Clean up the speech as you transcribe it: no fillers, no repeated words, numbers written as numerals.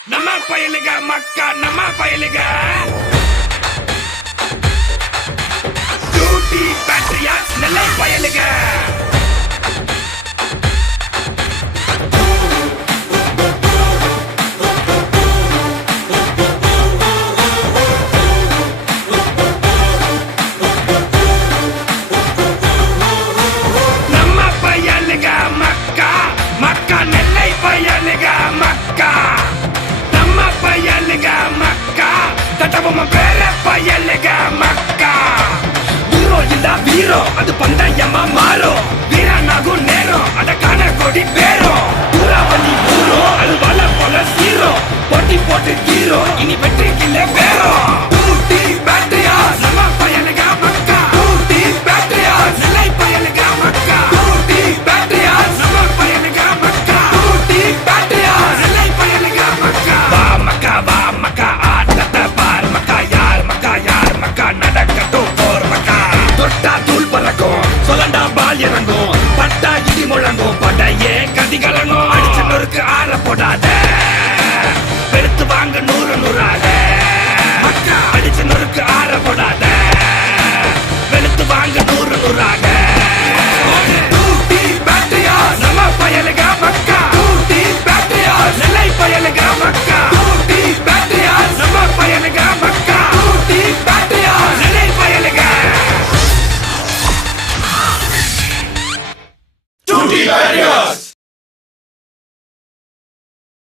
நம்ம பயலுக மக்கா நம்ம பயலுக duty patriots நெல்லை பயலுக நம்ம பயலுக மக்கா மக்கா நெல்லை பயலுக மக்கா நம்ம பயலுக மக்கா தட்டபொம்ம பேர பயலுக மக்கா ஹீரோ இல்ல வீரோ அது பந்தயமா மாறும் வீரனாகும் நேரம் அத காண கொடி பேரும் ஊராவளி ஊரோ அது வள போல சீரோ போட்டி போட்டு ஹீரோ இனி வெற்றிக்கில்ல பேரும் ஊட்டி பேட்ரியாஸ் நம்ம பயலுக மக்கா ஊட்டி பேட்ரியாஸ் நெல்லை பயலுக மக்கா ஊட்டி பேட்ரியாஸ் நம்ம பயலுக மக்கா ஊட்டி பேட்ரியாஸ் நெல்லை பயலுக மக்கா வா மக்கா ஆட்டத்தை பார் மக்கா யார் மக்கா நடக்கட்டும் போர் மக்கா தொட்டா தூள் பறக்கும் சொல்லண்டா பால் இறங்கும் பட்டா இடி முழங்கும் படையே கதி கலங்கும் அடிச்ச நொறுக்கு ஆற போடாத பெருத்து வாங்க நூறு நூறாத மக்கா அடிச்ச நொறுக்கு ஆற